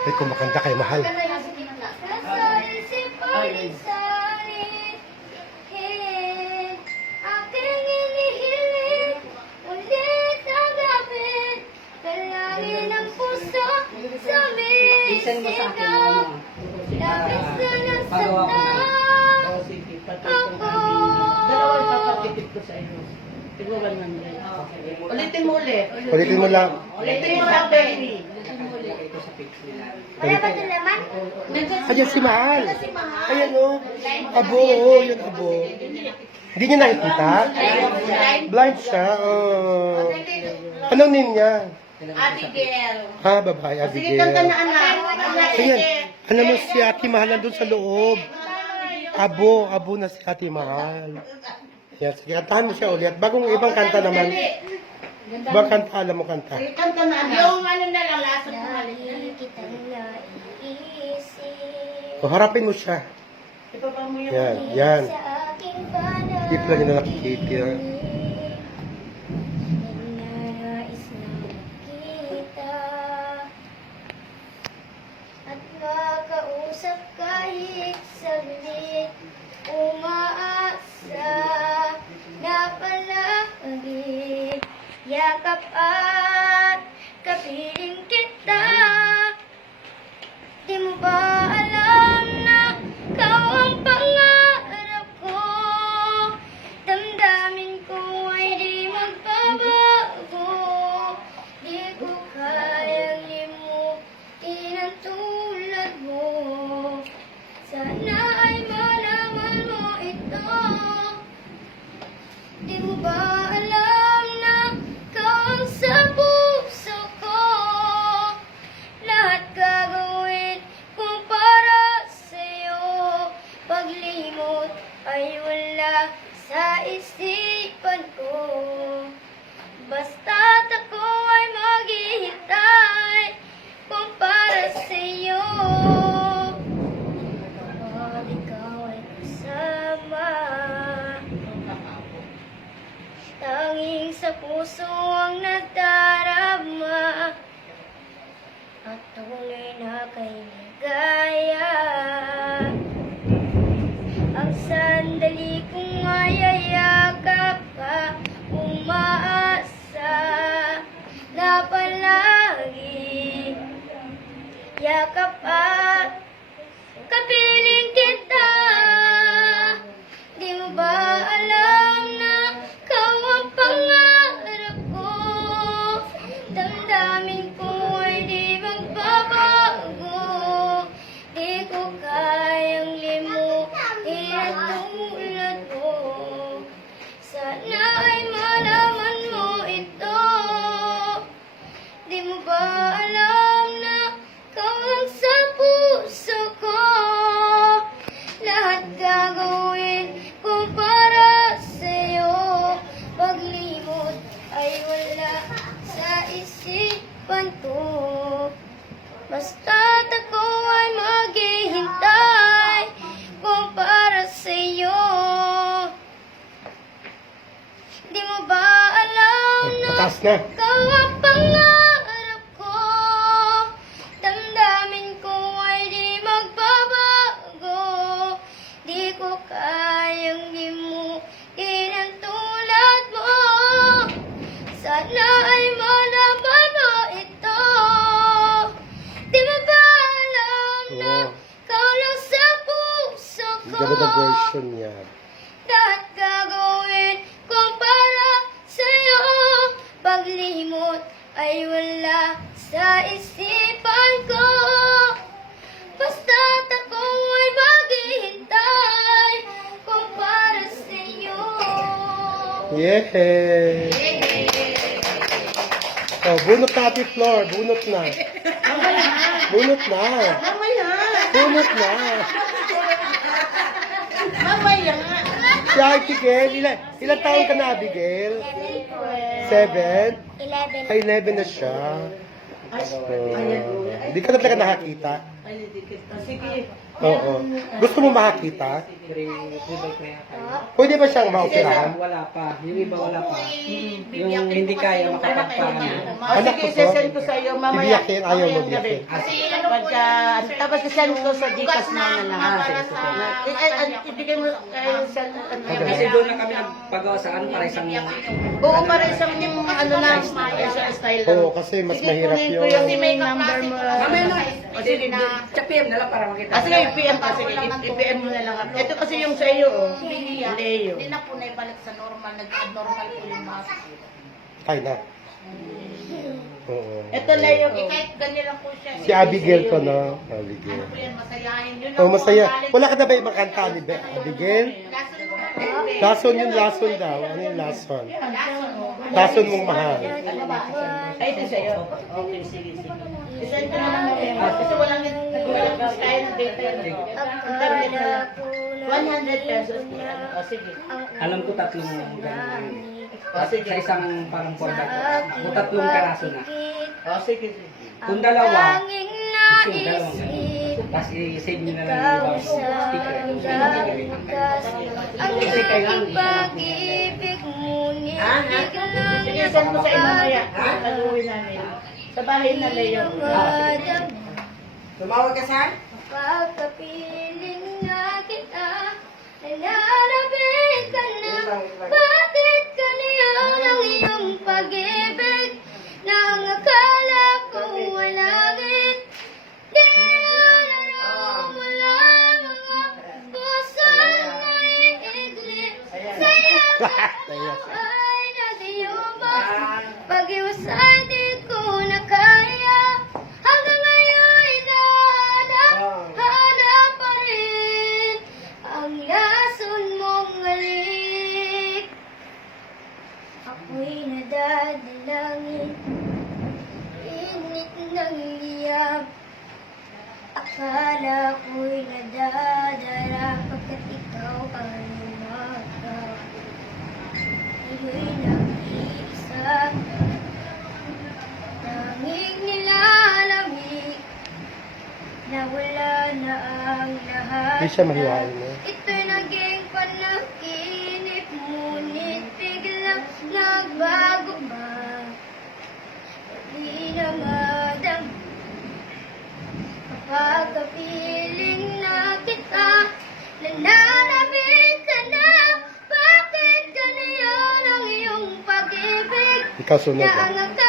Ay, kumakanta kay Mahal. Ulit Isan mo sa akin ano. Pagawa ko na. sige. Patay ko sa iyo. Siguro 100. Ulitin mo ulit. Ulitin mo lang. Ulitin mo lang, baby. Wala ba ito naman? Ayan si Mahal. Ayan o. Abo, oh, yun abo. Hindi niya nakikita? Blind siya. Oh. Anong name niya? Abigail. Ha, babae, Sige, kanta na Abigail. anak. Sige, alam mo si Ate Mahal nandun sa loob. Abo, abo na si Ate Mahal. Yan, sige, kantahan mo siya ulit. Bagong ibang kanta naman. Ibang kanta, alam mo kanta. Sige, kanta na anak. Yung ano na lang, lasok na Lagi kitang naiisip, O, harapin mo siya. Ipapa mo yung Yan, yan. sa aking. Keep lang yung nakikita. Sa isipan ko Basta't ako ay maghihintay Kung para sa'yo. Kapag ikaw ay kasama Tanging sa puso ang nadarama At tunay na kay ligaya isipan ko Basta't ako ay maghihintay Kung para sa'yo Di mo ba alam na Pataas na. Na version niya. lahat gagawin kung para sa'yo Paglimot ay wala sa isipan ko Basta't ako ay maghihintay kung para sa'yo Yeah! Oh, bunot na ate Flor. Bunot na. Bunot na. Mamaya. Bunot na. Mamaya. Si Abigail, ilan, ilan taon ka na, Abigail? Seven? 11 Ay, 11 na siya. Hindi ka na talaga nakakita. Ay, dikit. Ah, sige. Oo. Gusto mo makakita? Pwede ba siyang maoperahan? Wala pa. Yung iba wala pa. Yung hindi kaya makapagpaano. Oh, Anak sige, ko to. ko sa iyo mamaya. Ibiyakin, ayaw mo Mamayang gabi. biyakin. Kasi pagka, tapos sisend ko sa Gcash na na lang. Ah, sige. Eh, ay, ay, ibigay mo kay sa ano. Kasi doon na kami nagpagawa sa ano para isang Oo, para isang ano na, isang style lang. Oo, kasi mas Sige, mahirap kunin yun. ko yung number mo. Mamaya na. O sige, sa PM na lang para makita. Ah, sige, i-PM ka. Sige, i-PM mo na lang. ako. Ito kasi yung sa iyo, oh. Leo. Hindi na po na ibalik sa normal, nag-abnormal po yung mask. Tayo na. Oo. Ito, Leo. Eh, kahit ganyan lang po siya. Si Abigail ko, no? Abigail. Po yan, masayahin. Yun Oh, masaya. Wala ka na ba ibang kanta ni Be- Abigail? Lason mo po. Lason yung lason daw. Ano yung lason? Lason mong mahal. Ay, ito sa iyo. Okay, sige, sige. Ko. Kasi walang walang kaya ng data. Internet na lang. 100 pesos po. O, sige. Alam ko tatlong ganun. O, sige. Sa isang parang porta. O tatlong karaso na. O, sige, sige. Kung dalawa, gusto yung dalawang naisip ganun. Tapos i-save nyo na lang yung sticker. Kung sino gagawin. Ang Kasi kailangan pag-ibig Ngunit Ha? Ha? Sige, send mo sa iyo mamaya. Taluhin namin. Sa bahay na Leo. napadam Tumawag ka saan? Pagkapiling na kita Nananabik ka na. Bakit kaniya ang iyong pag-ibig? Nang akala ko walangit Di alam mo lang mga puso na iiglit Sa'yo Naiyak. Ako'y nadadalangin Init ng liyab Akala ko'y nadadara Pagkat ikaw ay umaga Ngayon nag-iisa Tanging nilalamig Na wala na ang lahat Hindi siya mahihain mo. 足すのが。